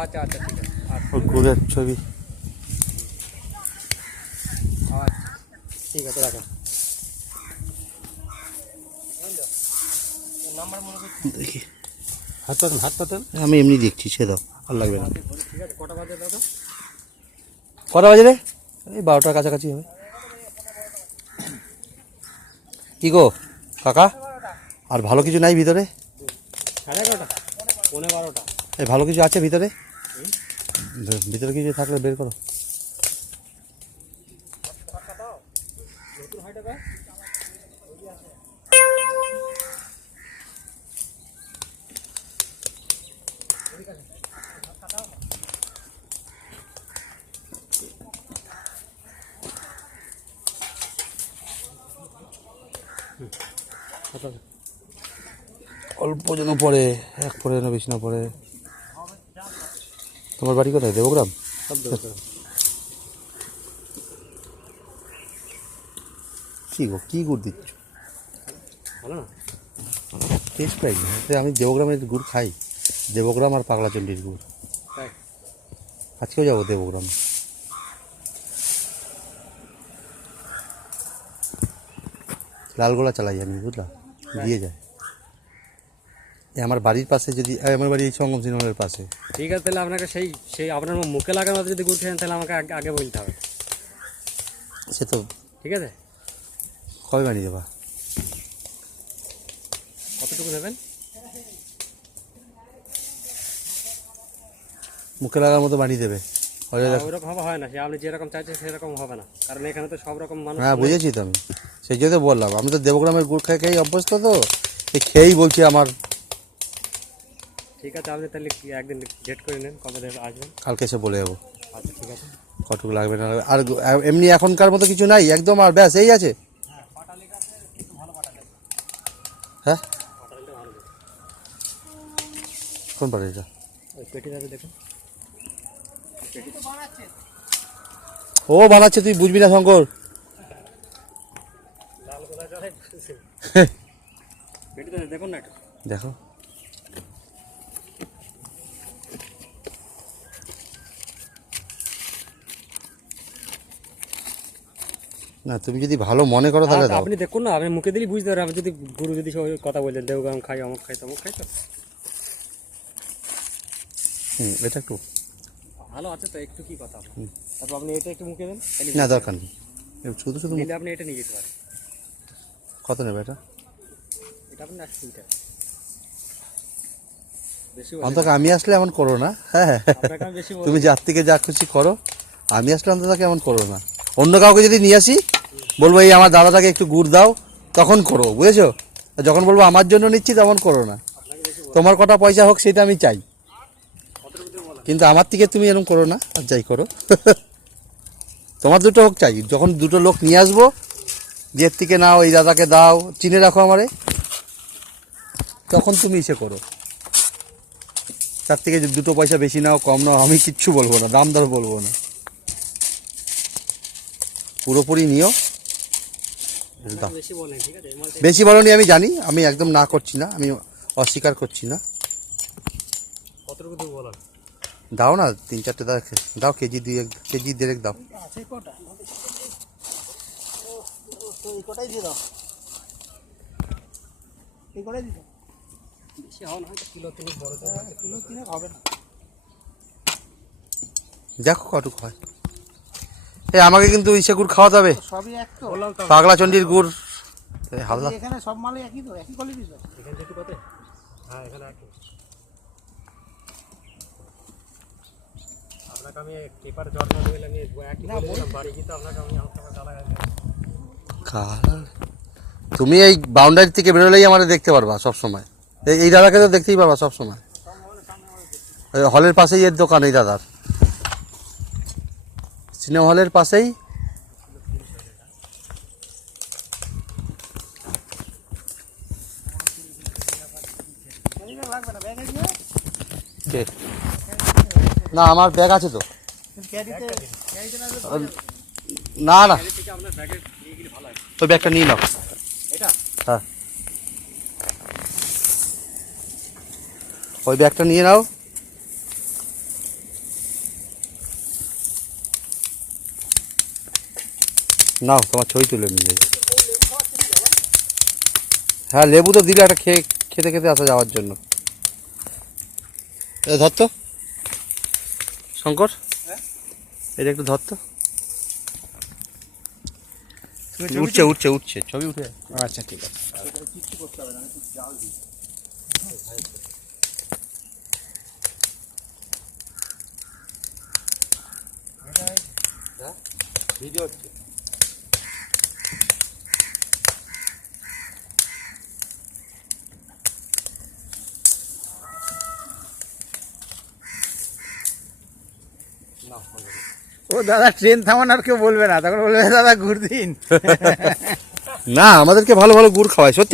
আচ্ছা আচ্ছা ঠিক আছে। গুড়ের ছবি। আচ্ছা ঠিক আছে রাখেন। দেখি হাত পাতেন। আমি এমনি দেখছি, সে দাও, আর লাগবে না। ঠিক আছে, কটা বাজে দাদা? কটা বাজে রে? এই 12টার কাছাকাছি হবে। কি গো কাকা, আর ভালো কিছু নাই ভিতরে? 11:30, 11:15। এই ভালো কিছু আছে ভিতরে? ভিতরে কিছু থাকলে বের করো। অল্প যেন পড়ে, এক পড়ে না, বেশি না পড়ে। তোমার বাড়ি কোথায়? দেবগ্রাম? কি গো, কি গুড় দিচ্ছ? ভালো না টেস্ট পাই না। আমি দেবগ্রামের গুড় খাই, দেবগ্রাম আর পাগলাচণ্ডীর গুড়। তাই? আজকেও যাবো দেবগ্রাম। লালগোলা চালাই আমি, বুঝলাম, দিয়ে যায়। আমার বাড়ির পাশে, যদি আমার বাড়ি এই সঙ্গম সিনেমার পাশে। ঠিক আছে, তাহলে আপনাকে সেই সেই আপনার মুখে লাগার মতো যদি গুড় খেয়েন তাহলে আমাকে আগে বলতে হবে। সে তো ঠিক আছে। কবে বানিয়ে দেবা? কতটুকু নেবেন? মুখে লাগার মতো বানিয়ে দেবে? ওইরকম হবে হয় না, সে আপনি যেরকম চাইছেন সেরকম হবে না, কারণ এখানে তো সব রকম মানুষ। হ্যাঁ বুঝেছি তো, আমি সেই জন্য বললাম, আমি তো দেবগ্রামের গুড় খেয়ে খেয়েই অভ্যস্ত, তো এই খেয়েই বলছি আমার। ঠিক আছে, আপনি তাহলে একদিন ডেট করে নেন, কবে আসবেন। কালকে এসে বলে যাবো আচ্ছা ঠিক আছে। কতটুকু লাগবে না লাগবে। আর এমনি এখনকার মতো কিছু নাই একদম, আর ব্যাস এই আছে। হ্যাঁ কোন পারে এটা? ওই পেটিটাতে দেখুন। ও বানাচ্ছে, তুই বুঝবি না শঙ্কর। পেটিটাতে দেখুন না, দেখো না, তুমি যদি ভালো মনে করো তাহলে দাও। আপনি দেখুন না, আপনি মুখে দিলেই বুঝতে পারবেন। আপনি যদি গুরু যদি কথা বলছেন দেবগ্রাম খাই, অমুক খাই, তমুক খাই, তো এটা একটু ভালো আছে তো, একটু কি কথা। তারপর আপনি এটা একটু মুখে দেন। না, দরকার নেই, শুধু শুধু। নিলে আপনি এটা নিয়ে যেতে পারেন। কত নেবে এটা? এটা আপনি 80 টাকা বেশি অন্তত আমি আসলে এমন করো না। হ্যাঁ আপনাকে আমি বেশি তুমি যার থেকে যা খুশি করো, আমি আসলে অন্তত এমন করো না। অন্য কাউকে যদি নিয়ে আসি, বলবো এই আমার দাদাটাকে একটু গুড় দাও, তখন করো, বুঝেছো? যখন বলবো আমার জন্য নিচ্ছি তখন করো না। তোমার কটা পয়সা হোক সেটা আমি চাই, কিন্তু আমার থেকে তুমি এরকম করো না। আর যাই করো, তোমার দুটো হোক চাই। যখন দুটো লোক নিয়ে আসবো, যে থেকে নাও, এই দাদাকে দাও, চিনে রাখো আমারে, তখন তুমি এসে করো। তার থেকে দুটো পয়সা বেশি নাও, কম নাও, আমি কিচ্ছু বলবো না, দাম দর বলবো না। পুরোপুরি নিও। বেশি বলনি আমি জানি, আমি একদম না করছি না, আমি অস্বীকার করছি না। দাও না, 3-4টে দাও, কেজি 2 কেজি 1.5 দাও। দেখো কটুক হয়। এই আমাকে কিন্তু ইসে গুড় খাওয়াতে হবে, পাগলাচণ্ডীর গুড়। হালদা এখানে সব মালই একই তো, একই কোয়ালিটি তো। এখানে যেটুকু কত? হ্যাঁ এখানে একই। আপনাকে আমি পেপার জট না দিলে আমি একই বললাম, বাড়ি গিয়ে তো আপনাকে আমি আমার জ্বালা গেছে। তুমি এই বাউন্ডারি থেকে বেরোলেই আমাদের দেখতে পারবা সব সময়। এই দাদাকে তো দেখতেই পারবা সব সময়। হলের পাশেই এর দোকান, এই দাদার সিনেমা হলের পাশেই। না আমার ব্যাগ আছে তো। না না, ওই ব্যাগটা নিয়ে নাও। হ্যাঁ ওই ব্যাগটা নিয়ে নাও। নাও তোমার ছবি তুলে নিয়ে যাই। হ্যাঁ লেবু তো দিলে একটা খেতে খেতে আসা যাওয়ার জন্য। ধর তো শঙ্কর, এটা একটু ধর তো। উঠছে ছবি উঠে। আচ্ছা ঠিক আছে। ভিডিও হচ্ছে। ও দাদা ট্রেন থামানোর কেউ বলবে না, তখন বলবে দাদা ঘুরদিন। না আমাদেরকে ভালো ভালো গুড় খাওয়ায় সত্যি।